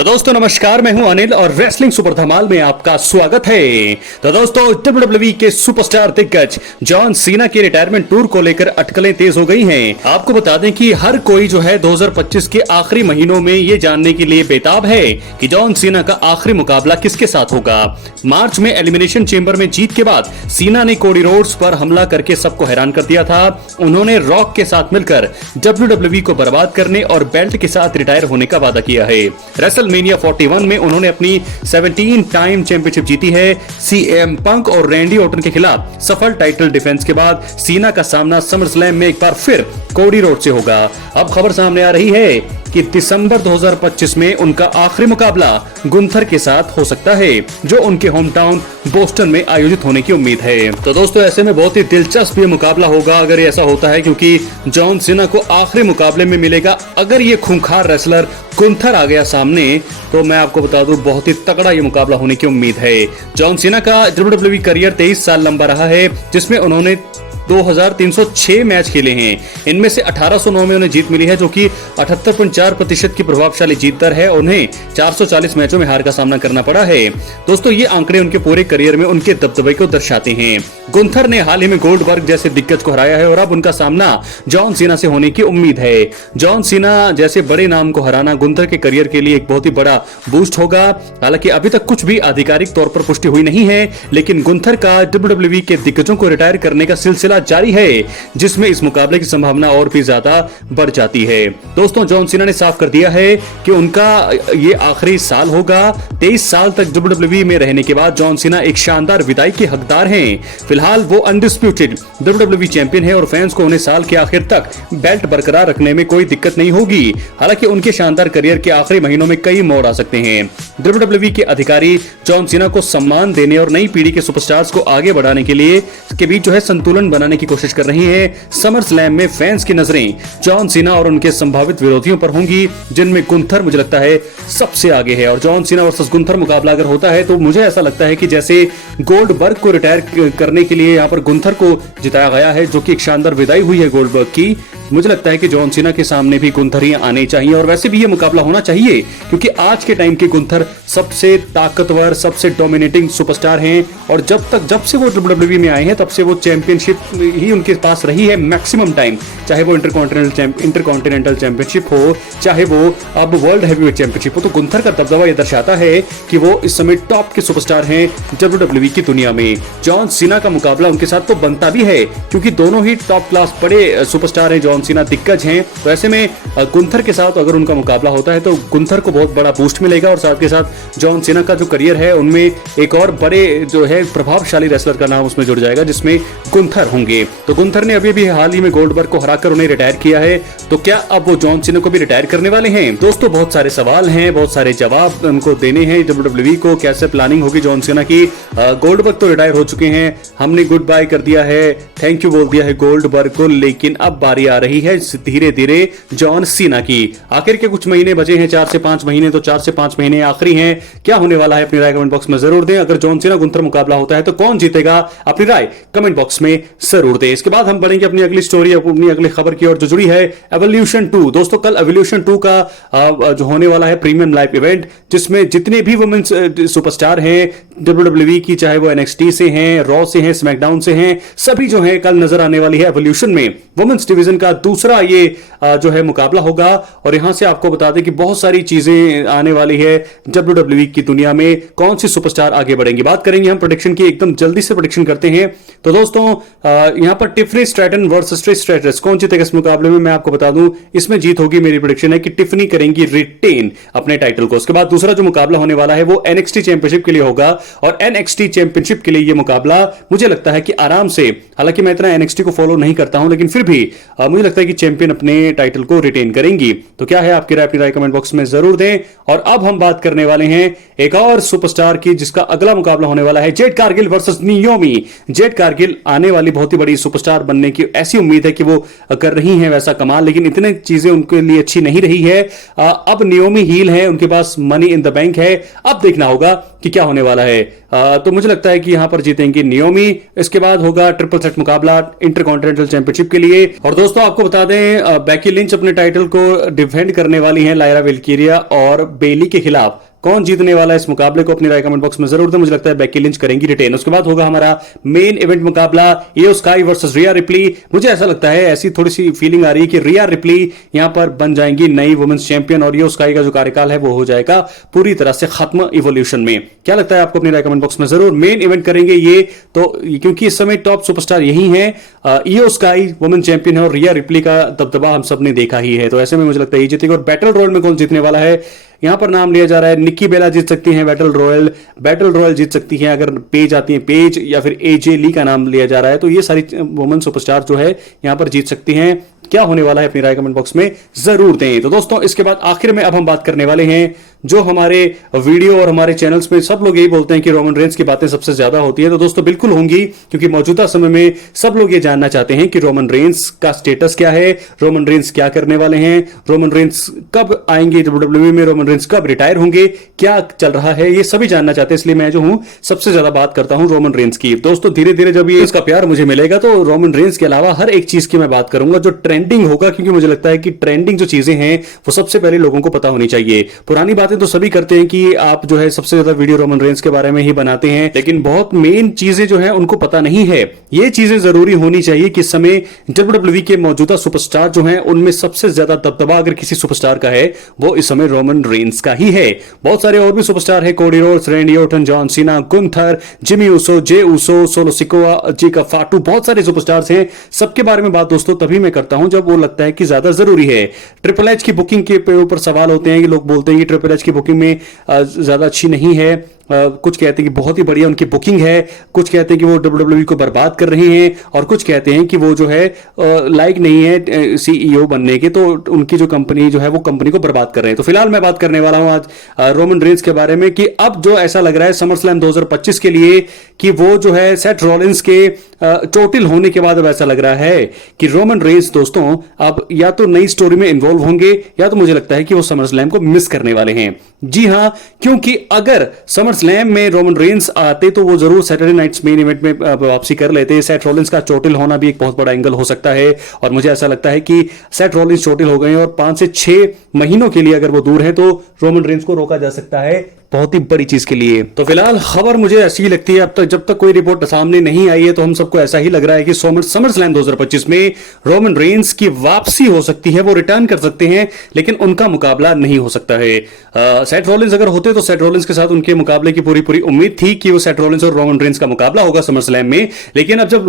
तो दोस्तों नमस्कार, मैं हूं अनिल और रेसलिंग सुपर धमाल में आपका स्वागत है। तो दोस्तों WWE के सुपरस्टार दिग्गज जॉन सीना के रिटायरमेंट टूर को लेकर अटकलें तेज हो गई हैं। आपको बता दें कि हर कोई जो है 2025 के आखिरी महीनों में ये जानने के लिए बेताब है कि जॉन सीना का आखिरी मुकाबला किसके साथ होगा। मार्च में एलिमिनेशन चेंबर में जीत के बाद सीना ने कोडी रोड्स पर हमला करके सबको हैरान कर दिया था। उन्होंने रॉक के साथ मिलकर WWE को बर्बाद करने और बेल्ट के साथ रिटायर होने का वादा किया है। रेसलमेनिया 41 में उन्होंने अपनी 17 टाइम चैंपियनशिप जीती है। सीएम पंक और रैंडी ऑर्टन के खिलाफ सफल टाइटल डिफेंस के बाद सीना का सामना समरस्लैम में एक बार फिर कोडी रोड से होगा। अब खबर सामने आ रही है कि दिसंबर 2025 में उनका आखिरी मुकाबला गुंथर के साथ हो सकता है, जो उनके होम टाउन बोस्टन में आयोजित होने की उम्मीद है। तो दोस्तों ऐसे में बहुत ही दिलचस्प ये मुकाबला होगा अगर ऐसा होता है, क्योंकि जॉन सीना को आखिरी मुकाबले में मिलेगा अगर ये खूंखार रेसलर गुंथर आ गया सामने, तो मैं आपको बता दूं बहुत ही तगड़ा ये मुकाबला होने की उम्मीद है। जॉन सीना का WWE करियर 23 साल लंबा रहा है, जिसमें उन्होंने 2306 मैच खेले हैं। इनमें से 1809 में उन्हें जीत मिली है, जो कि 78.4% की प्रभावशाली जीत दर है। उन्हें 440 मैचों में हार का सामना करना पड़ा है। दोस्तों ये आंकड़े उनके पूरे करियर में उनके दबदबे को दर्शाते हैं। गुंथर ने हाल ही में गोल्डबर्ग जैसे दिग्गज को हराया है और अब उनका सामना जॉन सीना से होने की उम्मीद है। जॉन सीना जैसे बड़े नाम को हराना गुंथर के करियर के लिए एक बहुत ही बड़ा बूस्ट होगा। हालांकि अभी तक कुछ भी आधिकारिक तौर पर पुष्टि हुई नहीं है, लेकिन गुंथर का WWE के दिग्गजों को रिटायर करने का सिलसिला जारी है, जिसमें इस मुकाबले की संभावना और भी ज्यादा बढ़ जाती है। दोस्तों जॉन सीना ने साफ कर दिया है कि उनका ये आखिरी साल होगा। 23 साल तक WWE में रहने के बाद जॉन सीना एक शानदार विदाई के हकदार हैं। फिलहाल वो अनडिस्प्यूटेड WWE चैंपियन है और फैंस को उन्हें साल के आखिर तक बेल्ट बरकरार रखने में कोई दिक्कत नहीं होगी। हालांकि उनके शानदार करियर के आखिरी महीनों में कई मोड़ आ सकते हैं। WWE के अधिकारी जॉन सीना को सम्मान देने और नई पीढ़ी के सुपरस्टार्स को आगे बढ़ाने के लिए के बीच जो है संतुलन बनाने की कोशिश कर रही है। समर स्लैम में फैंस की नजरें जॉन सीना और उनके संभावित विरोधियों पर होंगी, जिनमें गुंथर मुझे लगता है सबसे आगे है। और जॉन सीना वर्सेस गुंथर मुकाबला अगर होता है तो मुझे ऐसा लगता है कि जैसे गोल्डबर्ग को रिटायर करने के लिए यहाँ पर गुंथर को जिताया गया है, जो कि एक शानदार विदाई हुई है गोल्डबर्ग की, मुझे लगता है कि जॉन सीना के सामने भी गुंथर ही आने चाहिए। और वैसे भी ये मुकाबला होना चाहिए, क्योंकि आज के टाइम के गुंथर सबसे ताकतवर, सबसे डोमिनेटिंग सुपरस्टार हैं। और जब से वो WWE में आए हैं तब से वो चैंपियनशिप ही उनके पास रही है मैक्सिमम टाइम, चाहे वो इंटरकॉन्टिनेंटल चैंपियनशिप हो, चाहे वो अब वर्ल्ड हैवीवेट चैंपियनशिप हो। तो गुंथर का दबदबा ये दर्शाता है कि वो इस समय टॉप के सुपरस्टार हैं WWE की दुनिया में। जॉन सीना का मुकाबला उनके साथ तो बनता भी है, क्योंकि दोनों ही टॉप क्लास बड़े सुपरस्टार हैं। जॉन सीना दिग्गज हैं, तो ऐसे में गुंथर के साथ अगर उनका मुकाबला होता है तो गुंथर को बहुत बड़ा बूस्ट मिलेगा। और साथ के साथ जॉन सीना का जो करियर है उनमें एक और बड़े जो है प्रभावशाली रेसलर का नाम उसमें जुड़ जाएगा, जिसमें गुंथर होंगे। तो गुंथर ने अभी भी हाल ही में गोल्डबर्ग को हराकर उन्हें रिटायर किया है, तो क्या अब वो जॉन सीना को भी रिटायर करने वाले हैं? दोस्तों बहुत सारे सवाल हैं, बहुत सारे जवाब उनको देने हैं। WWE को कैसे प्लानिंग होगी जॉन सीना की? गोल्डबर्ग तो रिटायर हो चुके हैं, हमने गुड बाय कर दिया है, थैंक यू बोल दिया है गोल्डबर्ग को, लेकिन अब बारी आ रही है धीरे धीरे जॉन सीना की। आखिर के कुछ महीने बचे हैं, 4 से 5 महीने, तो 4 से 5 महीने आखिरी हैं। क्या होने वाला है अपनी राय कमेंट बॉक्स में जरूर दें। अगर जॉन सीना गुंथर मुकाबला होता है तो कौन जीतेगा, अपनी राय कमेंट बॉक्स में जरूर दें। इसके बाद हम बढ़ेंगे अपनी अगली स्टोरी, अपनी अगली खबर की ओर, जो जुड़ी है एवोल्यूशन 2। दोस्तों कल एवोल्यूशन 2 का जो होने वाला है प्रीमियम लाइव इवेंट, जिसमें जितने भी वुमेन्स सुपरस्टार हैं WWE की, चाहे वो NXT से हैं, रॉ से हैं, स्मैकडाउन से हैं, सभी जो है कल नजर आने वाली है एवोल्यूशन में। वुमेन्स डिवीजन का दूसरा ये जो है मुकाबला होगा। और यहां से आपको बता दें कि बहुत सारी चीजें आने वाली है WWE की दुनिया में। कौन सी सुपरस्टार आगे बढ़ेंगे, बात करेंगे हम प्रेडिक्शन की। एकदम जल्दी से प्रेडिक्शन करते हैं। तो दोस्तों यहां पर Tiffany Stratton versus Trish stratus, कौन जीतेगा इस मुकाबले में? मैं आपको बता दूं इसमें जीत होगी, मेरी प्रेडिक्शन है कि टिफनी करेंगी रिटेन अपने टाइटल को। उसके बाद दूसरा जो मुकाबला होने वाला है वो NXT चैंपियनशिप के लिए होगा। और NXT चैंपियनशिप के लिए यह मुकाबला मुझे लगता है कि आराम से, हालांकि मैं इतना NXT को फॉलो नहीं करता हूं, लेकिन फिर भी मुझे लगता है कि चैंपियन अपने टाइटल को रिटेन करेंगी। तो क्या है आपकी राय, अपनी राय कमेंट बॉक्स में जरूर दें। और अब हम बात करने वाले हैं एक और सुपरस्टार की, जिसका अगला मुकाबला होने वाला है Jade Cargill versus Naomi. Jade Cargill आने वाली बहुत ही बड़ी सुपरस्टार बनने की ऐसी उम्मीद है कि वो कर रही हैं वैसा कमाल, लेकिन इतने चीजें उनके लिए अच्छी नहीं रही है। अब नियोमी हील है, उनके पास मनी इन द बैंक है। अब देखना होगा कि क्या होने वाला है। तो मुझे लगता है कि यहां पर जीतेंगी नियोमी। इसके बाद होगा ट्रिपल सेट मुकाबला इंटरकॉन्टिनेंटल चैंपियनशिप के लिए। और दोस्तों आपको बता दें बेकी लिंच अपने टाइटल को डिफेंड करने वाली हैं लायरा वेल्किरिया और बेली के खिलाफ। कौन जीतने वाला है इस मुकाबले को अपनी राय कमेंट बॉक्स में जरूर दें। मुझे लगता है बेकी लिंच करेंगी रिटेन। उसके बाद होगा हमारा मेन इवेंट मुकाबला इयो स्काई वर्सेस रिया रिप्ली। मुझे ऐसा लगता है, ऐसी थोड़ी सी फीलिंग आ रही है कि रिया रिप्ली यहां पर बन जाएंगी नई वुमेन्स चैंपियन और इयो स्काई का जो कार्यकाल है वो हो जाएगा पूरी तरह से खत्म इवोल्यूशन में। क्या लगता है आपको अपनी राय कमेंट बॉक्स में जरूर। मेन इवेंट करेंगे ये तो, क्योंकि इस समय टॉप सुपरस्टार यही है। इयो स्काई वुमेन चैंपियन है और रिया रिप्ली का दबदबा हम सब ने देखा ही है, तो ऐसे में मुझे लगता है ये जीतेगा। और बैटल रॉयल में कौन जीतने वाला है, यहां पर नाम लिया जा रहा है निक्की बेला जीत सकती हैं बैटल रॉयल जीत सकती हैं। अगर पेज आती है पेज या फिर एजे ली का नाम लिया जा रहा है, तो ये सारी वुमेन सुपरस्टार जो है यहां पर जीत सकती हैं। क्या होने वाला है अपनी राय कमेंट बॉक्स में जरूर दें। तो दोस्तों इसके बाद आखिर में अब हम बात करने वाले हैं, जो हमारे वीडियो और हमारे चैनल्स में सब लोग यही बोलते हैं कि रोमन रेंस की बातें सबसे ज्यादा होती है, तो दोस्तों बिल्कुल होंगी, क्योंकि मौजूदा समय में सब लोग ये जानना चाहते हैं कि रोमन रेंस का स्टेटस क्या है, रोमन रेंस क्या करने वाले हैं, रोमन रेंस कब आएंगे डब्ल्यूडब्ल्यूई में, रोमन रेंस कब रिटायर होंगे, क्या चल रहा है, ये सभी जानना चाहते हैं। इसलिए मैं जो हूं सबसे ज्यादा बात करता हूं रोमन रेंस की। दोस्तों धीरे धीरे जब ये इसका प्यार मुझे मिलेगा तो रोमन रेंस के अलावा हर एक चीज की मैं बात करूंगा जो ट्रेंडिंग होगा, क्योंकि मुझे लगता है कि ट्रेंडिंग जो चीजें हैं वो सबसे पहले लोगों को पता होनी चाहिए। पुरानी बातें तो सभी करते हैं कि आप जो है सबसे ज्यादा वीडियो रोमन रेंस के बारे में ही बनाते हैं, लेकिन बहुत मेन चीजें जो है उनको पता नहीं है। ये चीजें जरूरी होनी चाहिए कि इस समय डब्ल्यूडब्ल्यूई के मौजूदा सुपरस्टार जो हैं उनमें सबसे ज्यादा दबदबा अगर किसी सुपरस्टार का है वो इस समय रोमन रेंस का ही है। बहुत सारे और भी सुपरस्टार है, Cody Rhodes, Randy Orton, John Cena, Gunther, Jimmy Uso, Jey Uso, Solo Sikoa, Jacob Fatu, बहुत सारे सुपरस्टार्स हैं। सबके बारे में बात दोस्तों तभी मैं करता हूं जब वो लगता है कि ज्यादा जरूरी है। ट्रिपल एच की बुकिंग के ऊपर सवाल होते हैं कि लोग बोलते हैं कि ट्रिपल एच की बुकिंग में ज्यादा अच्छी नहीं है, कुछ कहते हैं कि बहुत ही बढ़िया उनकी बुकिंग है, कुछ कहते हैं कि वो डब्ल्यूडब्ल्यूई को बर्बाद कर रहे हैं, और कुछ कहते हैं कि वो जो है लाइक नहीं है सीईओ बनने के, तो उनकी जो कंपनी जो है वो कंपनी को बर्बाद कर रहे हैं। तो फिलहाल मैं बात करने वाला हूं आज रोमन रेंस के बारे में कि अब जो ऐसा लग रहा है समर स्लैम 2025 के लिए कि वो जो है सेथ रॉलिंस के चोटिल होने के बाद अब ऐसा लग रहा है कि रोमन रेंस दोस्तों अब या तो नई स्टोरी में इन्वॉल्व होंगे या तो मुझे लगता है कि वो समर स्लैम को मिस करने वाले हैं। जी हां, क्योंकि अगर समर स्लैम में रोमन रेंस आते तो वो जरूर सैटरडे नाइट्स मेन इवेंट में वापसी कर लेते। सेथ रॉलिंस का चोटिल होना भी एक बहुत बड़ा एंगल हो सकता है, और मुझे ऐसा लगता है कि सेथ रॉलिंस चोटिल हो गए और 5 से 6 महीनों के लिए अगर वो दूर है तो रोमन रेंस को रोका जा सकता है बहुत ही बड़ी चीज के लिए। तो फिलहाल खबर मुझे ऐसी ही लगती है, अब तक जब तक कोई रिपोर्ट सामने नहीं आई है तो हम सबको ऐसा ही लग रहा है कि समर स्लैम 2025 में रोमन रेंस की वापसी हो सकती है, वो रिटर्न कर सकते हैं, लेकिन उनका मुकाबला नहीं हो सकता है। सेथ रॉलिंस अगर होते तो सेथ रॉलिंस के साथ उनके मुकाबले की पूरी उम्मीद थी कि वो सेथ रॉलिंस और रोमन रेंस का मुकाबला होगा समर स्लैम में, लेकिन अब जब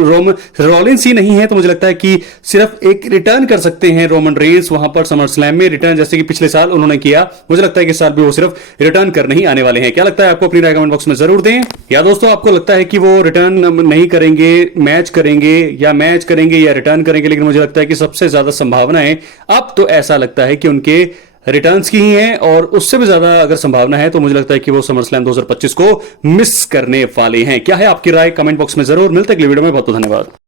रॉलिंस ही नहीं है तो मुझे लगता है कि सिर्फ एक रिटर्न कर सकते हैं रोमन रेंस वहां पर समर स्लैम में, रिटर्न जैसे कि पिछले साल उन्होंने किया। मुझे लगता है कि इस साल भी वो सिर्फ रिटर्न कर नहीं आने वाले हैं। क्या लगता है आपको अपनी राय कमेंट बॉक्स में जरूर दें। या दोस्तों आपको लगता है कि वो रिटर्न नहीं करेंगे, मैच करेंगे या रिटर्न करेंगे, लेकिन मुझे लगता है कि सबसे ज्यादा संभावना है अब तो ऐसा लगता है कि उनके रिटर्न्स की ही है, और उससे भी ज्यादा अगर संभावना है तो मुझे लगता है कि वो समर स्लैम 2025 को मिस करने वाले हैं। क्या है आपकी राय कमेंट बॉक्स में जरूर। मिलते हैं अगली वीडियो में, बहुत बहुत धन्यवाद।